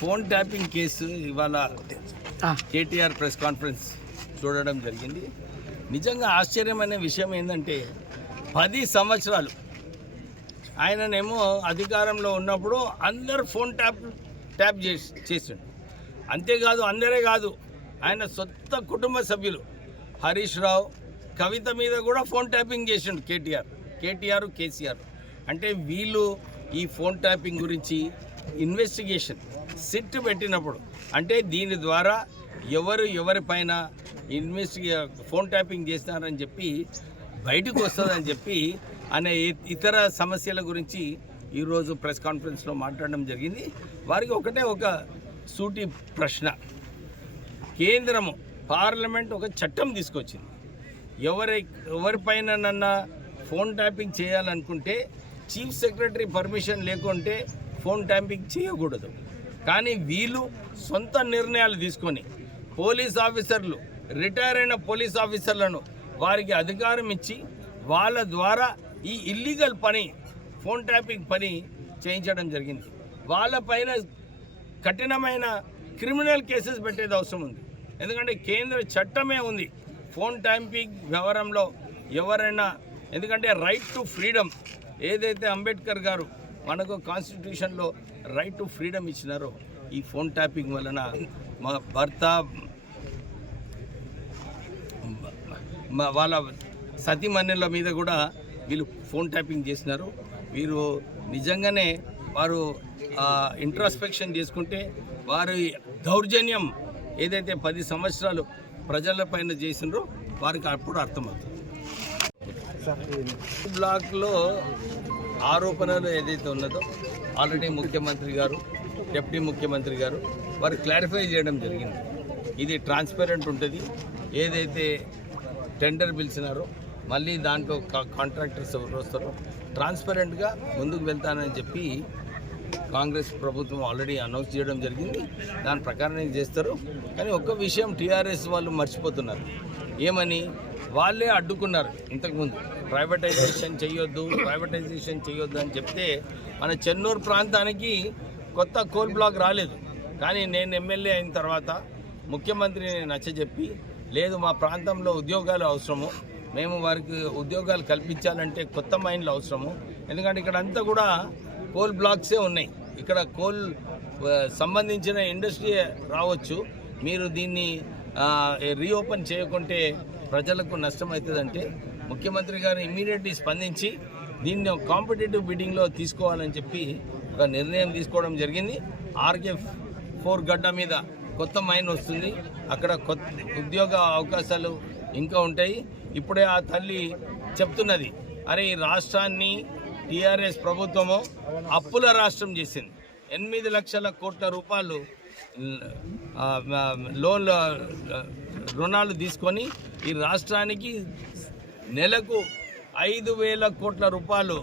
Phone tapping case ఇవాళ KTR press conference చూడడం జరిగింది. నిజంగా ఆశ్చర్యమైన విషయం ఏంటంటే 10 సంవత్సరాలు ఆయననేమో అధికారంలో ఉన్నప్పుడు అందరు ఫోన్ ట్యాప్ చేసిండు. అంతేకాదు, అందరే కాదు, ఆయన సొంత కుటుంబ సభ్యులు హరీష్ రావు, కవిత మీద కూడా ఫోన్ ట్యాపింగ్ చేసిండు కేటీఆర్ కేసీఆర్. అంటే వీళ్ళు ఈ ఫోన్ ట్యాపింగ్ గురించి ఇన్వెస్టిగేషన్ సిట్ పెట్టినప్పుడు, అంటే దీని ద్వారా ఎవరిపైన ఫోన్ ట్యాపింగ్ చేస్తున్నారని చెప్పి బయటకు వస్తుందని చెప్పి అనే ఇతర సమస్యల గురించి ఈరోజు ప్రెస్ కాన్ఫరెన్స్లో మాట్లాడడం జరిగింది. వారికి ఒక సూటి ప్రశ్న. కేంద్రము పార్లమెంట్ ఒక చట్టం తీసుకొచ్చింది, ఎవరిపైన ఫోన్ ట్యాపింగ్ చేయాలనుకుంటే చీఫ్ సెక్రటరీ పర్మిషన్ లేకుంటే ఫోన్ ట్యాపింగ్ చేయకూడదు. కానీ వీళ్ళు సొంత నిర్ణయాలు తీసుకొని పోలీస్ ఆఫీసర్లు, రిటైర్ అయిన పోలీస్ ఆఫీసర్లను వారికి అధికారం ఇచ్చి వాళ్ళ ద్వారా ఈ ఇల్లీగల్ పని, ఫోన్ ట్యాపింగ్ పని చేయించడం జరిగింది. వాళ్ళపైన కఠినమైన క్రిమినల్ కేసెస్ పెట్టేది అవసరం ఉంది. ఎందుకంటే కేంద్ర చట్టమే ఉంది ఫోన్ ట్యాపింగ్ వ్యవహారంలో ఎవరైనా, ఎందుకంటే రైట్ టు ఫ్రీడమ్ ఏదైతే అంబేద్కర్ గారు మనకు కాన్స్టిట్యూషన్లో రైట్ టు ఫ్రీడమ్ ఇచ్చినారో, ఈ ఫోన్ ట్యాపింగ్ వలన మా భర్త, వాళ్ళ సతీమణుల మీద కూడా వీళ్ళు ఫోన్ ట్యాపింగ్ చేసినారు. వీరు నిజంగానే వారు ఇంట్రాస్పెక్షన్ చేసుకుంటే వారి దౌర్జన్యం ఏదైతే 10 సంవత్సరాలు ప్రజలపైన చేసినారో వారికి అప్పుడు అర్థమవుతుంది. బ్లాక్లో ఆరోపణలు ఏదైతే ఉన్నదో ఆల్రెడీ ముఖ్యమంత్రి గారు, డిప్యూటీ ముఖ్యమంత్రి గారు వారు క్లారిఫై చేయడం జరిగింది. ఇది ట్రాన్స్పరెంట్ ఉంటుంది. ఏదైతే టెండర్ పిలిచినారో మళ్ళీ దాంట్లో కాంట్రాక్టర్స్ ఎవరు వస్తారో ట్రాన్స్పరెంట్గా ముందుకు వెళ్తానని చెప్పి కాంగ్రెస్ ప్రభుత్వం ఆల్రెడీ అనౌన్స్ చేయడం జరిగింది. దాని ప్రకారం చేస్తారు. కానీ ఒక్క విషయం టీఆర్ఎస్ వాళ్ళు మర్చిపోతున్నారు. ఏమని? వాళ్ళే అడ్డుకున్నారు ఇంతకుముందు, ప్రైవేటైజేషన్ చేయొద్దు అని చెప్తే మన చెన్నూరు ప్రాంతానికి కొత్త కోల్ బ్లాక్ రాలేదు. కానీ నేను ఎమ్మెల్యే అయిన తర్వాత ముఖ్యమంత్రిని నచ్చజెప్పి, లేదు మా ప్రాంతంలో ఉద్యోగాలు అవసరము, మేము వారికి ఉద్యోగాలు కల్పించాలంటే కొత్త మైన్లు అవసరము. ఎందుకంటే ఇక్కడ అంతా కూడా కోల్ బ్లాక్సే ఉన్నాయి. ఇక్కడ కోల్ సంబంధించిన ఇండస్ట్రీ రావచ్చు, మీరు దీన్ని రీఓపెన్ చేయకుంటే ప్రజలకు నష్టం అవుతుందంటే ముఖ్యమంత్రి గారు ఇమ్మీడియట్లీ స్పందించి దీన్ని కాంపిటేటివ్ బిడ్డింగ్లో తీసుకోవాలని చెప్పి ఒక నిర్ణయం తీసుకోవడం జరిగింది. RK4 గడ్డ మీద కొత్త మైన్ వస్తుంది, అక్కడ కొత్త ఉద్యోగ అవకాశాలు ఇంకా ఉంటాయి. ఇప్పుడే ఆ తల్లి చెప్తున్నది, అరే ఈ రాష్ట్రాన్ని టీఆర్ఎస్ ప్రభుత్వము అప్పుల రాష్ట్రం చేసింది. 8 లక్షల కోట్ల రూపాయలు రుణాలు తీసుకొని ఈ రాష్ట్రానికి నెలకు 5,000 కోట్ల రూపాయలు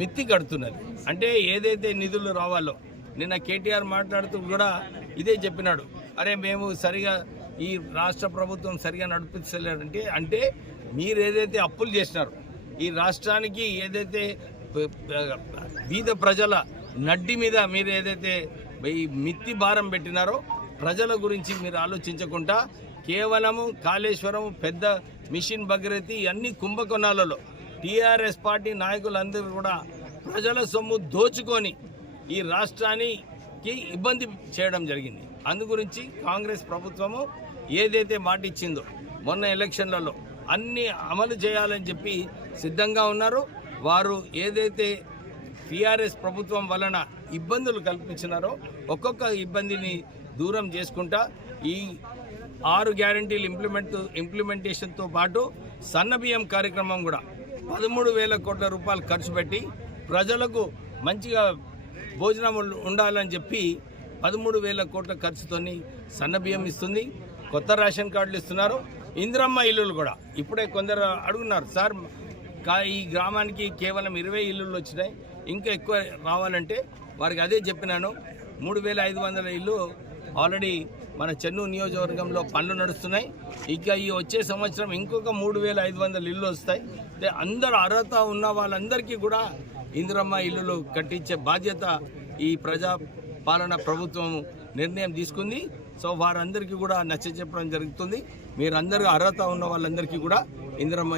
మిత్తి కడుతున్నది. అంటే ఏదైతే నిధులు రావాలో, నిన్న కేటీఆర్ మాట్లాడుతూ కూడా ఇదే చెప్పినాడు, అరే మేము సరిగా ఈ రాష్ట్ర ప్రభుత్వం సరిగా నడిపించలేదంటే, అంటే మీరు ఏదైతే అప్పులు చేసినారో ఈ రాష్ట్రానికి, ఏదైతే బీద ప్రజల నడ్డి మీద మీరు ఏదైతే ఈ మిత్తి భారం పెట్టినారో ప్రజల గురించి మీరు ఆలోచించకుండా కేవలము కాళేశ్వరం, పెద్ద మిషన్ భగీరథి, అన్ని కుంభకోణాలలో టీఆర్ఎస్ పార్టీ నాయకులందరూ కూడా ప్రజల సొమ్ము దోచుకొని ఈ రాష్ట్రానికి ఇబ్బంది చేయడం జరిగింది. అందు గురించి కాంగ్రెస్ ప్రభుత్వము ఏదైతే మాట ఇచ్చిందో మొన్న ఎలక్షన్లలో అన్నీ అమలు చేయాలని చెప్పి సిద్ధంగా ఉన్నారు. వారు ఏదైతే టీఆర్ఎస్ ప్రభుత్వం వలన ఇబ్బందులు కల్పించినారో ఒక్కొక్క ఇబ్బందిని దూరం చేసుకుంటా ఈ 6 గ్యారంటీలు ఇంప్లిమెంటేషన్తో పాటు సన్నబియ్యం కార్యక్రమం కూడా 13,000 కోట్ల రూపాయలు ఖర్చు పెట్టి ప్రజలకు మంచిగా భోజనం ఉండాలని చెప్పి 13,000 కోట్ల ఖర్చుతోని సన్నబియ్యం ఇస్తుంది. కొత్త రేషన్ కార్డులు ఇస్తున్నారు. ఇందిరమ్మ ఇల్లులు కూడా ఇప్పుడే కొందరు అడుగున్నారు, సార్ ఈ గ్రామానికి కేవలం 20 ఇల్లులు వచ్చినాయి, ఇంకా ఎక్కువ రావాలంటే వారికి అదే చెప్పినాను. 3,500 ఇల్లు ఆల్రెడీ మన చెన్నూరు నియోజకవర్గంలో పనులు నడుస్తున్నాయి. ఇక ఈ వచ్చే సంవత్సరం ఇంకొక 3,500 ఇల్లు వస్తాయి. అందరూ అర్హత ఉన్న వాళ్ళందరికీ కూడా ఇందిరమ్మ ఇల్లులు కట్టించే బాధ్యత ఈ పాలన ప్రభుత్వం నిర్ణయం తీసుకుంది. సో వారందరికీ కూడా నచ్చ చెప్పడం జరుగుతుంది. మీరందరూ అర్హత ఉన్న వాళ్ళందరికీ కూడా ఇందిరమ్మ